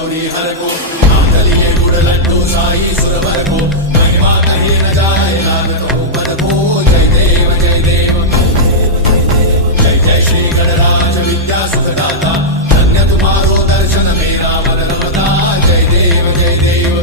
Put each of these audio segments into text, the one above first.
गौरी हर को दलिए गुड़ लड्डू साई सुरवर को महिमा कहीं न जाए लागत हो पद को जय देव जय देव जय जय श्री गणराज विद्या सुखदाता धन्य तुम्हारो दर्शन मेरा मन रमता जय देव जय देव।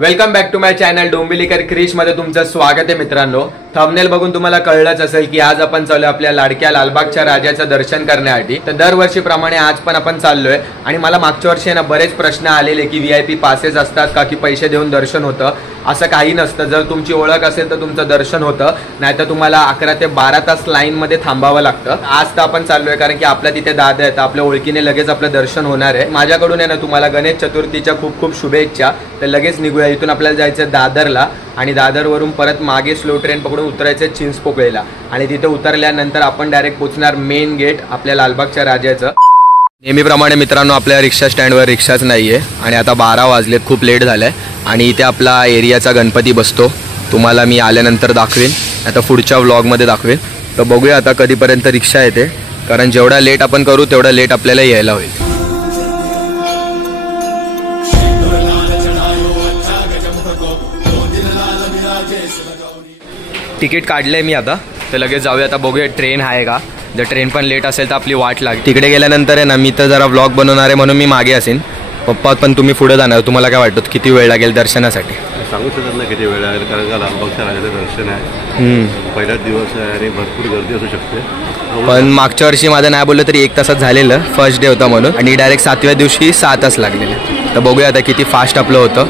Welcome back to my channel Dombivlikar Krish मध्ये तुमचं स्वागत आहे मित्रांनो। थंबनेल बघून तुम्हाला कळलंच असेल की आज आपण चाललोय आपल्या लाडक्या लालबागच्या राजाचं दर्शन करण्यासाठी। तर दरवर्षीप्रमाणे आज पण आपण चाललोय आणि मला मागच्या वर्षी ना बरेच प्रश्न आलेले की व्हीआयपी पासेस असतात का की पैसे देऊन दर्शन होतं। असं काही नसतं, जर तुमची ओळख असेल तर तुमचं दर्शन होतं, नाहीतर तुम्हाला 11 ते 12 तास लाईन मध्ये थांबावं लागतं। आज तर आपण चाललोय कारण की आपल्या तिथे दादा आहेत, आपल्या ओळखीने लगेच आपलं दर्शन होणार आहे। माझ्याकडून आहे ना तुम्हाला गणेश चतुर्थीच्या खूप खूप शुभेच्छा। तर लगेच निघूया, इथून आपल्याला जायचं दादरला आणि दादरवरून परत मागे स्लो ट्रेन पकडून उतरायचं चिंचपोकळीला आणि तिथे उतरल्यानंतर आपण डायरेक्ट पोहोचणार मेन गेट आपल्या लालबागच्या राजाचं। नेहमीप्रमाणे मित्रांनो आपल्या रिक्षा स्टँडवर रिक्षाच नाहीये आणि आता 12 वाजलेत, खूप लेट झालंय आणि इथे आपला एरियाचा गणपती बसतो। तुम्हाला मी आल्यानंतर दाखवेन, आता पुढच्या व्लॉगमध्ये दाखवेन। तर बघूया आता कधीपर्यंत रिक्षा येते, कारण जेवढा लेट आपण करू तेवढा लेट आपल्याला यायला होईल। तिकीट काढलंय मी आता, तर लगेच जाऊया। आता बघूया ट्रेन आहे का, जर ट्रेन पण लेट असेल तर आपली वाट लागेल। तिकडे गेल्यानंतर आहे ना मी तर जरा व्लॉग बनवणार आहे म्हणून मी मागे असेन, पप्पा पण तुम्ही पुढे जाणार। तुम्हाला काय वाटतं किती वेळ लागेल दर्शनासाठी? सांगू शकत नाही किती वेळ लागेल, कारण का लालबागच्या राजाचं दर्शन आहे, पहिलाच दिवस आहे आणि भरपूर गर्दी असू शकते। पण मागच्या वर्षी माझं नाही बोललं तरी 1 तासात झालेलं, फर्स्ट डे होता म्हणून, आणि डायरेक्ट 7व्या दिवशी 6 तास लागलेले। तर बघूया आता किती फास्ट आपलं होतं।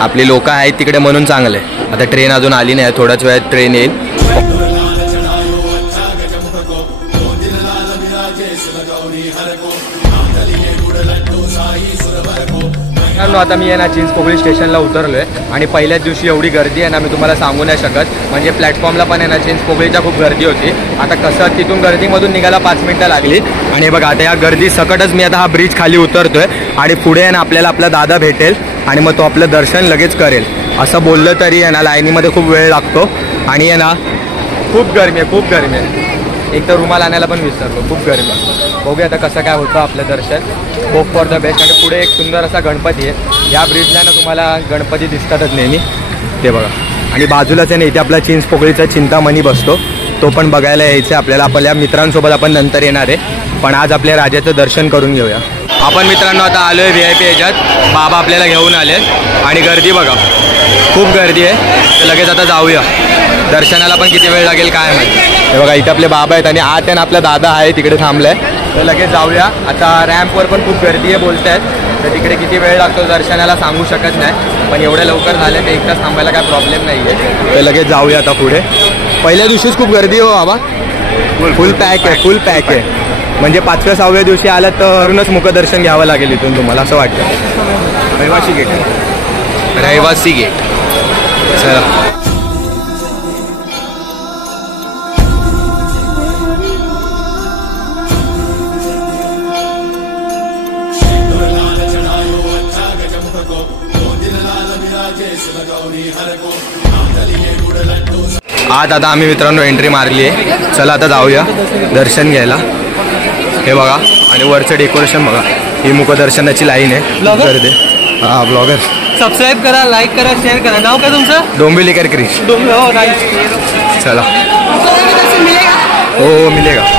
आपली लोक आहेत तिकडे म्हणून चांगलं आहे। आता ट्रेन अजून आली नाही, थोड्याच वेळात ट्रेन येईल। आता मी आहे ना चिंचपोकळी स्टेशनला उतरलोय आणि पहिल्याच दिवशी एवढी गर्दी आहे ना मी तुम्हाला सांगू नाही शकत। म्हणजे प्लॅटफॉर्मला पण आहे ना चिंचपोकळीच्या खूप गर्दी होती। आता कसं तिथून गर्दीमधून निघायला 5 मिनिटं लागली आणि बघा आता या गर्दी सकटच मी आता हा ब्रिज खाली उतरतोय आणि पुढे आहे ना आपल्याला आपला दादा भेटेल आणि मग तो आपलं दर्शन लगेच करेल। असं बोललं तरी आहे ना लाईनीमध्ये खूप वेळ लागतो आणि आहे ना खूप गरमी आहे, खूप गरमी आहे। एक तर रुमाल आणायला पण विसरतो, खूप गरमी आहे। बघूया आता कसं काय होतं आपलं दर्शन। Hope for the best. आणि पुढे एक सुंदर असा गणपती आहे, या ब्रिजला ना तुम्हाला गणपती दिसतातच नेहमी, ते बघा। आणि बाजूलाच आहे ना इथे आपला चिंचपोकळीचा चिंतामणी बसतो, तो पण बघायला यायचं आपल्याला। आपल्या मित्रांसोबत आपण नंतर येणार आहे, पण आज आपल्या राजाचं दर्शन करून घेऊया आपण। मित्रांनो आता आलोय व्हीआयपी याच्यात, बाबा आपल्याला घेऊन आले आणि गर्दी बघा, खूप गर्दी आहे। तर लगेच आता जाऊया, दर्शनाला पण किती वेळ लागेल काय माहिती। हे बघा इथे आपले बाबा आहेत आणि आत आहे ना आपला दादा आहे तिकडे थांबलाय, तर लगेच जाऊया। आता रॅम्पवर पण खूप गर्दी आहे बोलत आहेत, तर तिकडे किती वेळ लागतो दर्शनाला सांगू शकत नाही, पण एवढ्या लवकर झाले तर 1 तास थांबायला काय प्रॉब्लेम नाही आहे। तर लगेच जाऊया आता पुढे। पहिल्या दिवशीच खूप गर्दी हो बाबा, फुल पॅक आहे, फुल पॅक आहे। म्हणजे 5व्या 6व्या दिवशी आलं तरच मुखदर्शन घ्यावं लागेल इथून तुम्हाला, असं वाटतं। रहिवासी गेट, रहिवासी गेट, चला। आज आता आम्ही मित्रांनो एंट्री मारली आहे, चला आता जाऊया दर्शन घ्यायला। हे बघा आणि वरचं डेकोरेशन बघा, ही मुखदर्शनाची लाईन आहे, गर्दी। हा ब्लॉगर, सबस्क्राइब करा, लाईक करा, शेअर करा। नाव काय तुमचं? डोंबिवलीकर क्रिश। चला, हो मिलेगा।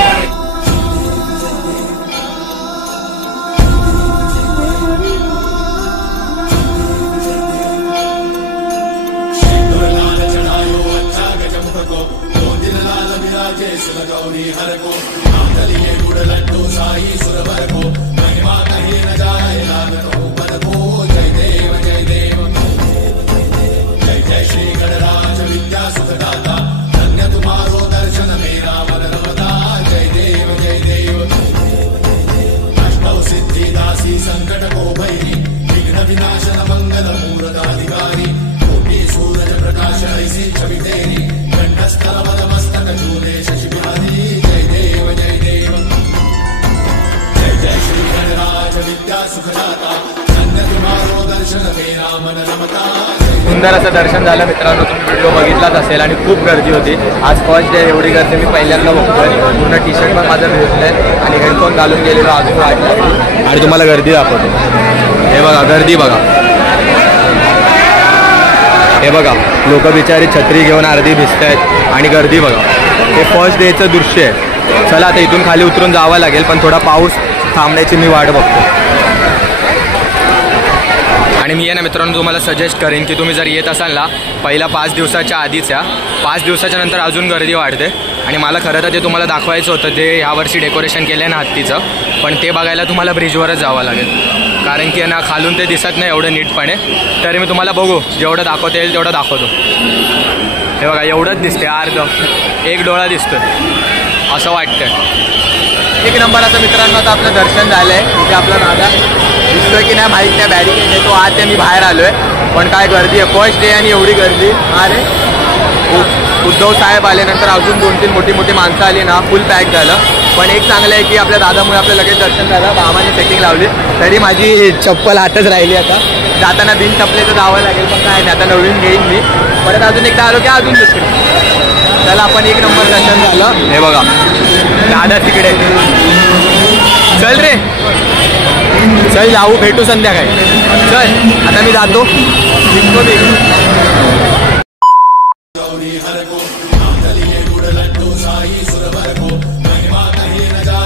सुंदर असं दर्शन झालं मित्रांनो. तुम्ही व्हिडिओ बघितलाच असेल आणि खूप गर्दी होती. आज फर्स्ट डे एवढी गर्दी मी पहिल्यांदा बघतोय. पूर्ण टी शर्ट पण माझं भेटलं आहे आणि हेडफोन घालून गेलेलो अजून वाटलं. आणि तुम्हाला गर्दी दाखवतो. हे बघा गर्दी बघा. हे बघा लोक बिचारी छत्री घेऊन अर्धी भिजत आहेत आणि गर्दी बघा. हे फर्स्ट डेचं दृश्य आहे. चला आता इथून खाली उतरून जावं लागेल पण थोडा पाऊस थांबण्याची मी वाट बघतो. आणि मी आहे ना मित्रांनो तुम्हाला सजेस्ट करेन की तुम्ही जर येत असाल ना पहिला 5 दिवसाच्या आधीच्या 5 दिवसाच्या नंतर अजून गर्दी वाढते. आणि मला खरं तर ते तुम्हाला दाखवायचं होतं ते ह्यावर्षी डेकोरेशन केलं आहे ना हत्तीचं, पण ते बघायला तुम्हाला ब्रिजवरच जावं लागेल कारण की ना खालून ते दिसत नाही एवढं नीटपणे. तरी मी तुम्हाला बघू जेवढं दाखवता येईल तेवढं दाखवतो. हे बघा एवढंच दिसते अर्ध एक डोळा दिसतोय असं वाटतंय. एक नंबर असं मित्रांनो आता आपलं दर्शन झालं आहे. तिथे आपला दादा दिसतोय की नाही माहीत नाही बॅरिकेड आहे तो आत आहे. मी बाहेर आलो आहे पण काय गर्दी आहे फर्स्ट डे आणि एवढी गर्दी. अरे उद्धव साहेब आल्यानंतर अजून 2-3 मोठी माणसं आली ना फुल पॅक झालं. पण एक चांगलं आहे की आपल्या दादामुळे आपलं लगेच दर्शन झालं. बाबांनी सेटिंग लावली तरी माझी चप्पल हातच राहिली. आता जाताना बिन चपलेचं जावं लागेल पण काय नाही आता नवीन घेईन मी. परत अजून एकदा आलो की अजून दुसरी. चला आपण एक नंबर दर्शन झालं. हे बघा दादा तिकडे. चल रे चल जाऊ भेटू संध्याकाळी. चल आता मी जातो निघतो मी. गौरी हर को नाम दलिए गुड़ लड्डू साई सुरवर को महिमा कहीं न जाए